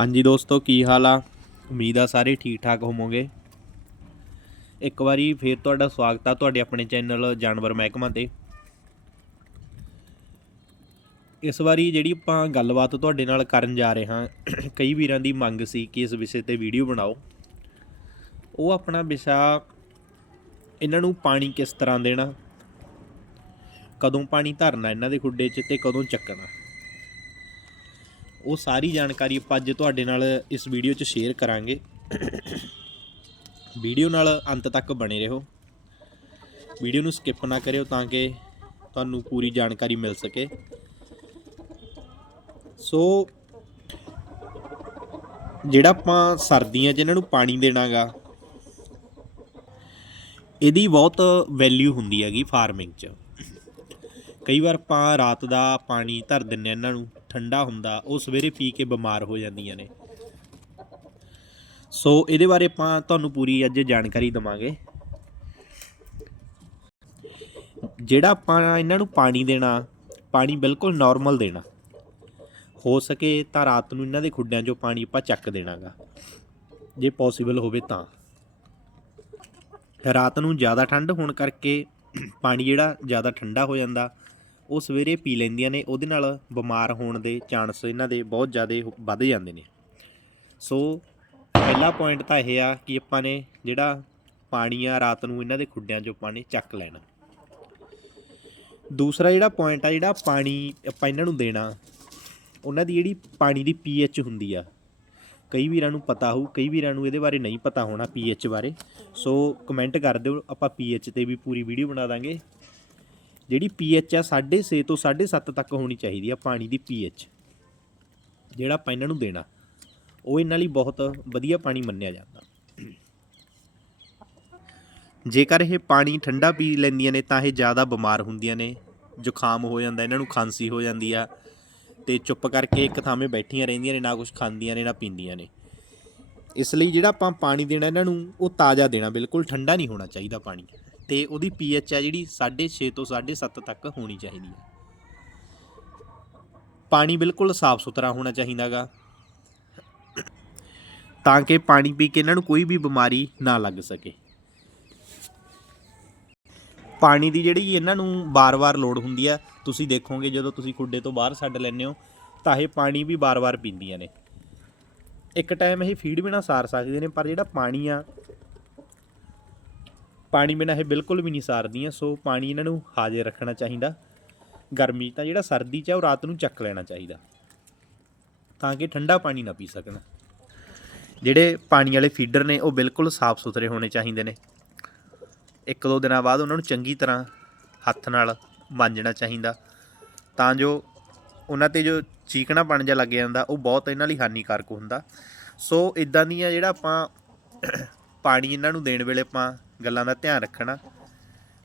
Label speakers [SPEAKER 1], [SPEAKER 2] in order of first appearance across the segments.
[SPEAKER 1] ਹਾਂਜੀ ਦੋਸਤੋ, ਕੀ ਹਾਲ ਆ? ਉਮੀਦ ਆ ਸਾਰੇ ਠੀਕ ਠਾਕ ਹੋਵੋਗੇ। ਇੱਕ ਵਾਰੀ ਫੇਰ ਤੁਹਾਡਾ ਸਵਾਗਤ ਆ ਤੁਹਾਡੇ ਆਪਣੇ ਚੈਨਲ ਜਾਨਵਰ ਮਹਿਕਮਾ ਤੇ। ਇਸ ਵਾਰੀ ਜਿਹੜੀ ਆਪਾਂ ਗੱਲਬਾਤ ਤੁਹਾਡੇ ਨਾਲ ਕਰਨ ਜਾ ਰਹੇ ਹਾਂ, ਕਈ ਵੀਰਾਂ ਦੀ ਮੰਗ ਸੀ ਕਿ ਇਸ ਵਿਸ਼ੇ ਤੇ ਵੀਡੀਓ ਬਣਾਓ। ਉਹ ਆਪਣਾ ਵਿਸ਼ਾ ਇਹਨਾਂ ਨੂੰ ਪਾਣੀ ਕਿਸ ਤਰ੍ਹਾਂ ਦੇਣਾ? ਕਦੋਂ ਪਾਣੀ ਧਰਨਾ ਇਹਨਾਂ ਦੇ ਖੁੱਡੇ 'ਚ ਤੇ ਕਦੋਂ ਚੱਕਣਾ? ਉਹ ਸਾਰੀ ਜਾਣਕਾਰੀ ਆਪਾਂ ਅੱਜ ਤੁਹਾਡੇ ਨਾਲ ਇਸ ਵੀਡੀਓ 'ਚ ਸ਼ੇਅਰ ਕਰਾਂਗੇ। ਵੀਡੀਓ ਨਾਲ ਅੰਤ ਤੱਕ ਬਣੇ ਰਹੋ। ਵੀਡੀਓ ਨੂੰ ਸਕਿਪ ਨਾ ਕਰਿਓ ਤਾਂ ਕਿ ਤੁਹਾਨੂੰ ਪੂਰੀ ਜਾਣਕਾਰੀ ਮਿਲ ਸਕੇ। ਸੋ ਜਿਹੜਾ ਆਪਾਂ ਸਰਦੀਆਂ 'ਚ ਇਹਨਾਂ ਨੂੰ ਪਾਣੀ ਦੇਣਾਗਾ, ਇਹਦੀ ਬਹੁਤ ਵੈਲਿਊ ਹੁੰਦੀ ਹੈਗੀ ਫਾਰਮਿੰਗ 'ਚ। ਕਈ ਵਾਰ ਆਪਾਂ ਰਾਤ ਦਾ ਪਾਣੀ ਧਰ ਦਿੰਨੇ ਆ ਇਹਨਾਂ ਨੂੰ। ਠੰਡਾ ਹੁੰਦਾ, ਉਹ ਸਵੇਰੇ ਪੀ ਕੇ ਬਿਮਾਰ ਹੋ ਜਾਂਦੀਆਂ ਨੇ। ਸੋ ਇਹਦੇ ਬਾਰੇ ਆਪਾਂ ਤੁਹਾਨੂੰ ਪੂਰੀ ਅੱਜ ਜਾਣਕਾਰੀ ਦਵਾਂਗੇ। ਜਿਹੜਾ ਆਪਾਂ ਇਹਨਾਂ ਨੂੰ ਪਾਣੀ ਦੇਣਾ, ਪਾਣੀ ਬਿਲਕੁਲ ਨਾਰਮਲ ਦੇਣਾ। ਹੋ ਸਕੇ ਤਾਂ ਰਾਤ ਨੂੰ ਇਹਨਾਂ ਦੇ ਖੁੱਡਿਆਂ 'ਚੋਂ ਪਾਣੀ ਆਪਾਂ ਚੱਕ ਦੇਣਾਗਾ। ਜੇ ਪੋਸੀਬਲ ਹੋਵੇ ਤਾਂ। ਰਾਤ ਨੂੰ ਜ਼ਿਆਦਾ ਠੰਡ ਹੋਣ ਕਰਕੇ ਪਾਣੀ ਜਿਹੜਾ ਜ਼ਿਆਦਾ ਠੰਡਾ ਹੋ ਜਾਂਦਾ ਉਹ ਸਵੇਰੇ ਪੀ ਲੈਂਦੀਆਂ ਨੇ, ਉਹਦੇ ਨਾਲ ਬਿਮਾਰ ਹੋਣ ਦੇ ਚਾਂਸ ਇਹਨਾਂ ਦੇ ਬਹੁਤ ਜ਼ਿਆਦਾ ਵੱਧ ਜਾਂਦੇ ਨੇ। ਸੋ ਪਹਿਲਾ ਪੁਆਇੰਟ ਤਾਂ ਇਹ ਆ ਕਿ ਆਪਾਂ ਨੇ ਜਿਹੜਾ ਪਾਣੀ ਆ ਰਾਤ ਨੂੰ ਇਹਨਾਂ ਦੇ ਖੁੱਡਿਆਂ 'ਚੋਂ ਪਾਣੀ ਚੱਕ ਲੈਣਾ। ਦੂਸਰਾ ਜਿਹੜਾ ਪੁਆਇੰਟ ਆ, ਜਿਹੜਾ ਪਾਣੀ ਆਪਾਂ ਇਹਨਾਂ ਨੂੰ ਦੇਣਾ, ਉਹਨਾਂ ਦੀ ਜਿਹੜੀ ਪਾਣੀ ਦੀ ਪੀਐਚ ਹੁੰਦੀ ਆ, ਕਈ ਵੀਰਾਂ ਨੂੰ ਪਤਾ ਹੋਊ, ਕਈ ਵੀਰਾਂ ਨੂੰ ਇਹਦੇ ਬਾਰੇ ਨਹੀਂ ਪਤਾ ਹੋਣਾ ਪੀਐਚ ਬਾਰੇ। ਸੋ ਕਮੈਂਟ ਕਰ ਦਿਓ, ਆਪਾਂ ਪੀਐਚ ਤੇ ਵੀ ਪੂਰੀ ਵੀਡੀਓ ਬਣਾ ਦਾਂਗੇ। ਜਿਹੜੀ ਪੀਐਚ ਆ 6.5 ਤੋਂ 7.5 ਤੱਕ ਹੋਣੀ ਚਾਹੀਦੀ ਆ ਪਾਣੀ ਦੀ ਪੀਐਚ ਜਿਹੜਾ ਆਪਾਂ ਇਹਨਾਂ ਨੂੰ ਦੇਣਾ, ਉਹ ਇਹਨਾਂ ਲਈ ਬਹੁਤ ਵਧੀਆ ਪਾਣੀ ਮੰਨਿਆ ਜਾਂਦਾ। ਜੇਕਰ ਇਹ ਪਾਣੀ ਠੰਡਾ ਪੀ ਲੈਂਦੀਆਂ ਨੇ ਤਾਂ ਇਹ ਜ਼ਿਆਦਾ ਬਿਮਾਰ ਹੁੰਦੀਆਂ ਨੇ, ਜ਼ੁਕਾਮ ਹੋ ਜਾਂਦਾ, ਇਹਨਾਂ ਨੂੰ ਖਾਂਸੀ ਹੋ ਜਾਂਦੀ ਆ, ਤੇ ਚੁੱਪ ਕਰਕੇ ਇੱਕ ਥਾਵੇਂ ਬੈਠੀਆਂ ਰਹਿੰਦੀਆਂ ਨੇ, ਨਾ ਕੁਝ ਖਾਂਦੀਆਂ ਨੇ, ਨਾ ਪੀਂਦੀਆਂ ਨੇ। ਇਸ ਲਈ ਜਿਹੜਾ ਆਪਾਂ ਪਾਣੀ ਦੇਣਾ ਇਹਨਾਂ ਨੂੰ, ਉਹ ਤਾਜ਼ਾ ਦੇਣਾ, ਬਿਲਕੁਲ ਠੰਡਾ ਨਹੀਂ ਹੋਣਾ ਚਾਹੀਦਾ ਪਾਣੀ। ਤੇ ਉਹਦੀ ਪੀਐਚ ਹੈ ਜਿਹੜੀ 6.5 ਤੋਂ 7.5 ਤੱਕ ਹੋਣੀ ਚਾਹੀਦੀ ਹੈ ਪਾਣੀ ਬਿਲਕੁਲ ਸਾਫ਼ ਸੁਥਰਾ ਹੋਣਾ ਚਾਹੀਦਾਗਾ ਤਾਂ ਕਿ ਪਾਣੀ ਪੀ ਕੇ ਇਹਨਾਂ ਨੂੰ ਕੋਈ ਵੀ ਬਿਮਾਰੀ ਨਾ ਲੱਗ ਸਕੇ। ਪਾਣੀ ਦੀ ਜਿਹੜੀ ਇਹਨਾਂ ਨੂੰ ਬਾਰ-ਬਾਰ ਲੋੜ ਹੁੰਦੀ ਆ, ਤੁਸੀਂ ਦੇਖੋਗੇ ਜਦੋਂ ਤੁਸੀਂ ਖੁੱਡੇ ਤੋਂ ਬਾਹਰ ਛੱਡ ਲੈਂਦੇ ਹੋ, ਤਾਂ ਇਹ ਪਾਣੀ ਵੀ ਬਾਰ-ਬਾਰ ਪੀਂਦੀਆਂ ਨੇ। ਇੱਕ ਟਾਈਮ ਇਹ ਫੀਡ ਬਿਨਾ ਸਾਰ ਸਕਦੇ ਨੇ, ਪਰ ਜਿਹੜਾ ਪਾਣੀ ਆ ਪਾਣੀ ਬਿਨਾ ਇਹ ਬਿਲਕੁਲ ਵੀ ਨਹੀਂ ਸਾਰਦੀਆਂ, ਸੋ ਪਾਣੀ ਇਹਨਾਂ ਨੂੰ ਹਾਜ਼ਰ ਰੱਖਣਾ ਚਾਹੀਦਾ। ਗਰਮੀ ਤਾਂ ਜਿਹੜਾ ਸਰਦੀ 'ਚ ਆ, ਉਹ ਰਾਤ ਨੂੰ ਚੱਕ ਲੈਣਾ ਚਾਹੀਦਾ। ਤਾਂ ਕਿ ਠੰਡਾ ਪਾਣੀ ਨਾ ਪੀ ਸਕਣ। ਜਿਹੜੇ ਪਾਣੀ ਵਾਲੇ ਫੀਡਰ ਨੇ, ਉਹ ਬਿਲਕੁਲ ਸਾਫ਼ ਸੁਥਰੇ ਹੋਣੇ ਚਾਹੀਦੇ ਨੇ। ਇੱਕ ਦੋ ਦਿਨਾਂ ਬਾਅਦ ਉਹਨਾਂ ਨੂੰ ਚੰਗੀ ਤਰ੍ਹਾਂ ਹੱਥ ਨਾਲ ਮਾਂਜਣਾ ਚਾਹੀਦਾ। ਤਾਂ ਜੋ ਉਹਨਾਂ ਤੇ ਜੋ ਚੀਕਣਾ ਬਣ ਜਾ ਲੱਗ ਜਾਂਦਾ, ਉਹ ਬਹੁਤ ਇਹਨਾਂ ਲਈ ਹਾਨੀਕਾਰਕ ਹੁੰਦਾ। ਸੋ ਇਦਾਂ ਦੀਆਂ ਜਿਹੜਾ ਆਪਾਂ ਪਾਣੀ ਇਹਨਾਂ ਨੂੰ ਦੇਣ ਵੇਲੇ ਆਪਾਂ ਗੱਲਾਂ ਦਾ ਧਿਆਨ ਰੱਖਣਾ।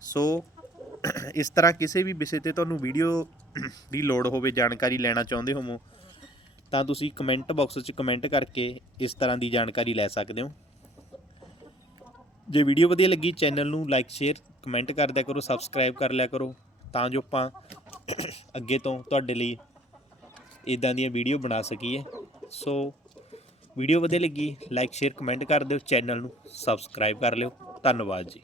[SPEAKER 1] ਸੋ, ਇਸ ਤਰ੍ਹਾਂ ਕਿਸੇ ਵੀ ਵਿਸ਼ੇ ਤੇ ਤੁਹਾਨੂੰ ਵੀਡੀਓ ਦੀ ਲੋੜ ਹੋਵੇ, ਜਾਣਕਾਰੀ ਲੈਣਾ ਚਾਹੁੰਦੇ ਹੋਵੋ, ਤਾਂ ਤੁਸੀਂ ਕਮੈਂਟ ਬਾਕਸ 'ਚ ਕਮੈਂਟ ਕਰਕੇ ਇਸ ਤਰ੍ਹਾਂ ਦੀ ਜਾਣਕਾਰੀ ਲੈ ਸਕਦੇ ਹੋ। ਜੇ ਵੀਡੀਓ ਵਧੀਆ ਲੱਗੀ ਚੈਨਲ ਨੂੰ ਲਾਈਕ ਸ਼ੇਅਰ ਕਮੈਂਟ ਕਰ ਦਿਆ ਕਰੋ ਸਬਸਕ੍ਰਾਈਬ ਕਰ ਲਿਆ ਕਰੋ, ਤਾਂ ਜੋ ਆਪਾਂ ਅੱਗੇ ਤੋਂ ਤੁਹਾਡੇ ਲਈ ਇਦਾਂ ਦੀਆਂ ਵੀਡੀਓ ਬਣਾ ਸਕੀਏ। ਸੋ ਵੀਡੀਓ ਵਧੀਆ ਲੱਗੀ ਲਾਈਕ ਸ਼ੇਅਰ ਕਮੈਂਟ ਕਰ ਦਿਓ ਚੈਨਲ ਨੂੰ ਸਬਸਕ੍ਰਾਈਬ ਕਰ ਲਿਓ। ਧੰਨਵਾਦ ਜੀ।